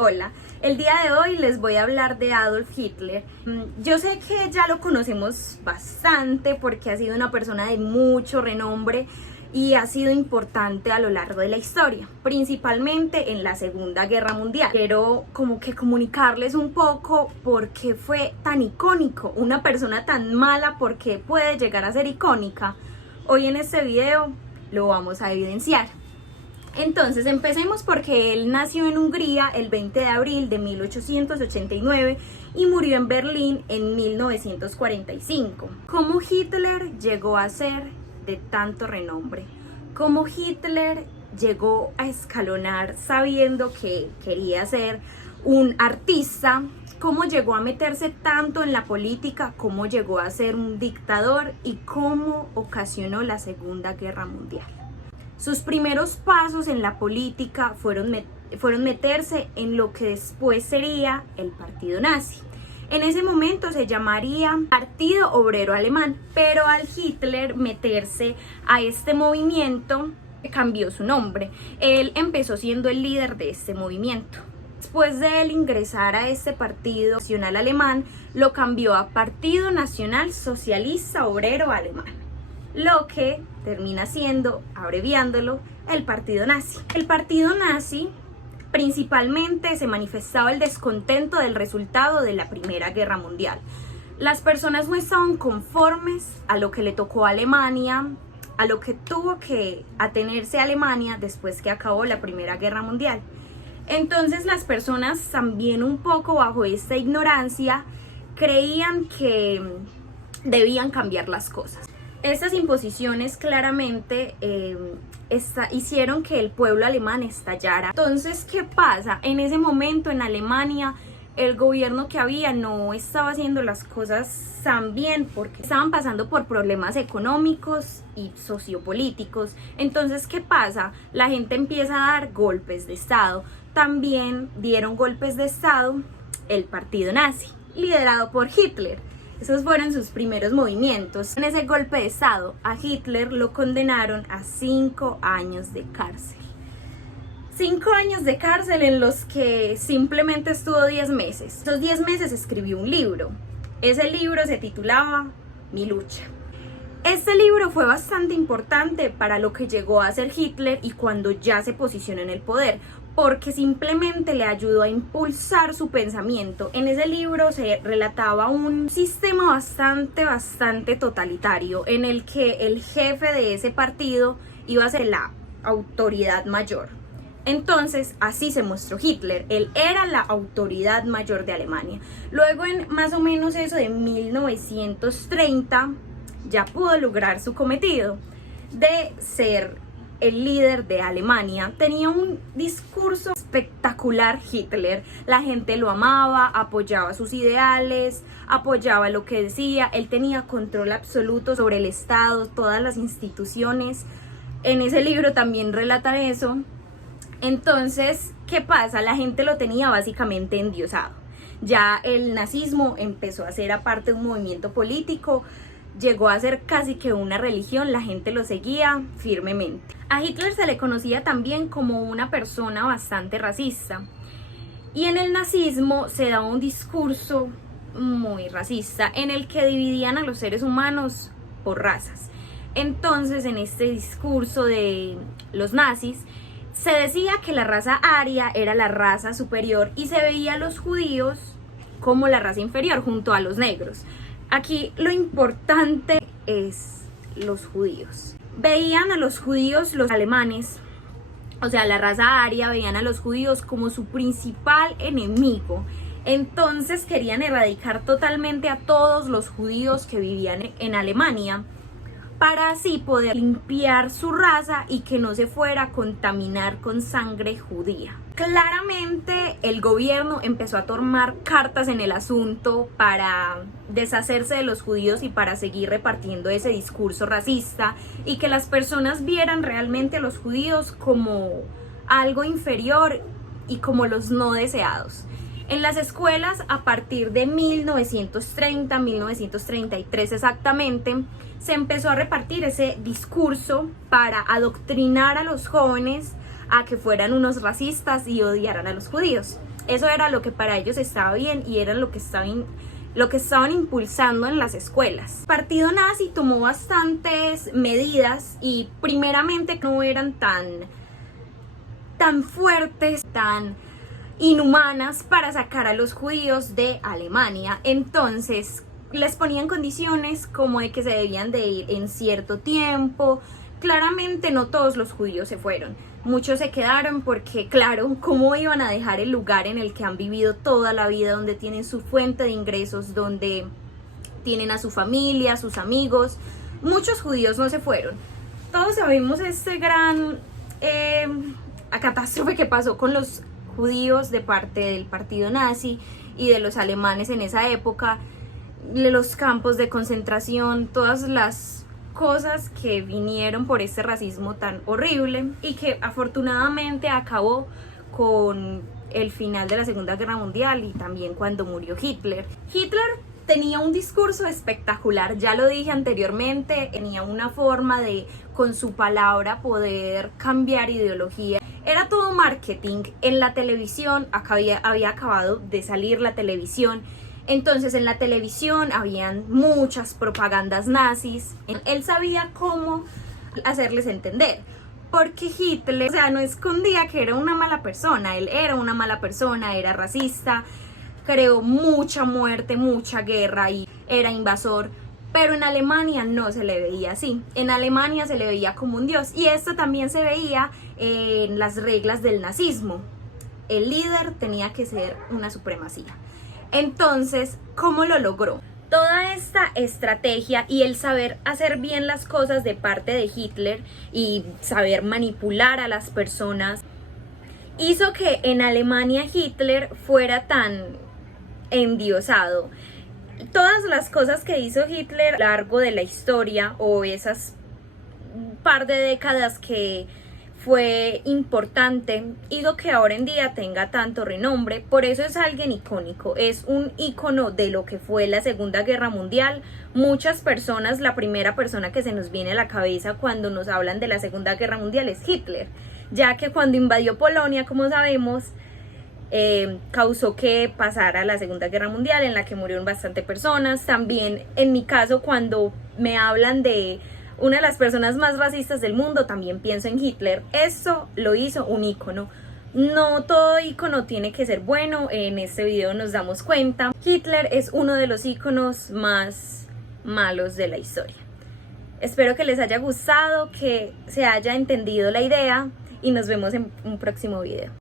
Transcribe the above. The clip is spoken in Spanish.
Hola, el día de hoy les voy a hablar de Adolf Hitler. Yo sé que ya lo conocemos bastante porque ha sido una persona de mucho renombre y ha sido importante a lo largo de la historia, principalmente en la Segunda Guerra Mundial. Quiero como que comunicarles un poco por qué fue tan icónico, una persona tan mala, por qué puede llegar a ser icónica. Hoy en este video lo vamos a evidenciar. Entonces empecemos porque él nació en Hungría el 20 de abril de 1889 y murió en Berlín en 1945. ¿Cómo Hitler llegó a ser de tanto renombre? ¿Cómo Hitler llegó a escalonar sabiendo que quería ser un artista? ¿Cómo llegó a meterse tanto en la política? ¿Cómo llegó a ser un dictador? ¿Y cómo ocasionó la Segunda Guerra Mundial? Sus primeros pasos en la política fueron meterse en lo que después sería el Partido Nazi. En ese momento se llamaría Partido Obrero Alemán, pero al Hitler meterse a este movimiento cambió su nombre. Él empezó siendo el líder de este movimiento. Después de él ingresar a este Partido Nacional Alemán, lo cambió a Partido Nacional Socialista Obrero Alemán, lo que termina siendo, abreviándolo, el Partido Nazi. El Partido Nazi principalmente se manifestaba el descontento del resultado de la Primera Guerra Mundial. Las personas no estaban conformes a lo que le tocó a Alemania, a lo que tuvo que atenerse a Alemania después que acabó la Primera Guerra Mundial. Entonces las personas, también un poco bajo esta ignorancia, creían que debían cambiar las cosas. Estas imposiciones claramente hicieron que el pueblo alemán estallara. Entonces, ¿qué pasa? En ese momento en Alemania el gobierno que había no estaba haciendo las cosas tan bien porque estaban pasando por problemas económicos y sociopolíticos. Entonces, ¿qué pasa? La gente empieza a dar golpes de Estado. También dieron golpes de Estado el partido nazi, liderado por Hitler. Esos fueron sus primeros movimientos. En ese golpe de Estado, a Hitler lo condenaron a 5 años de cárcel. 5 años de cárcel en los que simplemente estuvo 10 meses. Esos 10 meses escribió un libro. Ese libro se titulaba Mi lucha. Este libro fue bastante importante para lo que llegó a ser Hitler y cuando ya se posicionó en el poder, porque simplemente le ayudó a impulsar su pensamiento. En ese libro se relataba un sistema bastante totalitario en el que el jefe de ese partido iba a ser la autoridad mayor. Entonces así se mostró Hitler, él era la autoridad mayor de Alemania. Luego en más o menos eso de 1930 ya pudo lograr su cometido de ser el líder de Alemania. Tenía un discurso espectacular Hitler, la gente lo amaba, apoyaba sus ideales, apoyaba lo que decía, él tenía control absoluto sobre el Estado, todas las instituciones. En ese libro también relatan eso. Entonces, ¿qué pasa? La gente lo tenía básicamente endiosado. Ya el nazismo empezó a ser aparte un movimiento político, llegó a ser casi que una religión, la gente lo seguía firmemente. A Hitler se le conocía también como una persona bastante racista. Y en el nazismo se daba un discurso muy racista en el que dividían a los seres humanos por razas. Entonces, en este discurso de los nazis, se decía que la raza aria era la raza superior y se veía a los judíos como la raza inferior junto a los negros. Aquí lo importante es los judíos. Veían a los judíos, los alemanes, o sea, la raza aria, veían a los judíos como su principal enemigo. Entonces querían erradicar totalmente a todos los judíos que vivían en Alemania para así poder limpiar su raza y que no se fuera a contaminar con sangre judía. Claramente el gobierno empezó a tomar cartas en el asunto para deshacerse de los judíos y para seguir repartiendo ese discurso racista y que las personas vieran realmente a los judíos como algo inferior y como los no deseados. En las escuelas, a partir de 1930, 1933 exactamente, se empezó a repartir ese discurso para adoctrinar a los jóvenes a que fueran unos racistas y odiaran a los judíos. Eso era lo que para ellos estaba bien y era lo que estaban impulsando en las escuelas. El partido nazi tomó bastantes medidas y primeramente no eran tan fuertes, tan inhumanas para sacar a los judíos de Alemania. Entonces les ponían condiciones como de que se debían de ir en cierto tiempo. Claramente no todos los judíos se fueron, muchos se quedaron porque claro, ¿cómo iban a dejar el lugar en el que han vivido toda la vida, donde tienen su fuente de ingresos, donde tienen a su familia, a sus amigos? Muchos judíos no se fueron. Todos sabemos este gran catástrofe que pasó con los judíos de parte del partido nazi y de los alemanes en esa época, los campos de concentración, todas las cosas que vinieron por este racismo tan horrible y que afortunadamente acabó con el final de la Segunda Guerra Mundial y también cuando murió Hitler. Hitler tenía un discurso espectacular, ya lo dije anteriormente, tenía una forma de con su palabra poder cambiar ideología. Era todo marketing. En la televisión, había acabado de salir la televisión. Entonces en la televisión habían muchas propagandas nazis. Él sabía cómo hacerles entender. Porque Hitler, no escondía que era una mala persona. Él era una mala persona, era racista, creó mucha muerte, mucha guerra y era invasor. Pero en Alemania no se le veía así. En Alemania se le veía como un dios. Y esto también se veía en las reglas del nazismo. El líder tenía que ser una supremacía. Entonces, ¿cómo lo logró? Toda esta estrategia y el saber hacer bien las cosas de parte de Hitler y saber manipular a las personas hizo que en Alemania Hitler fuera tan endiosado. Todas las cosas que hizo Hitler a lo largo de la historia o esas par de décadas que fue importante, hizo que ahora en día tenga tanto renombre. Por eso es alguien icónico, es un ícono de lo que fue la Segunda Guerra Mundial. Muchas personas, la primera persona que se nos viene a la cabeza cuando nos hablan de la Segunda Guerra Mundial es Hitler, ya que cuando invadió Polonia, como sabemos, causó que pasara la Segunda Guerra Mundial, en la que murieron bastantes personas. También en mi caso, cuando me hablan de una de las personas más racistas del mundo, también pienso en Hitler. Esto lo hizo un ícono. No todo ícono tiene que ser bueno. En este video nos damos cuenta. Hitler es uno de los íconos más malos de la historia. Espero que les haya gustado, que se haya entendido la idea y nos vemos en un próximo video.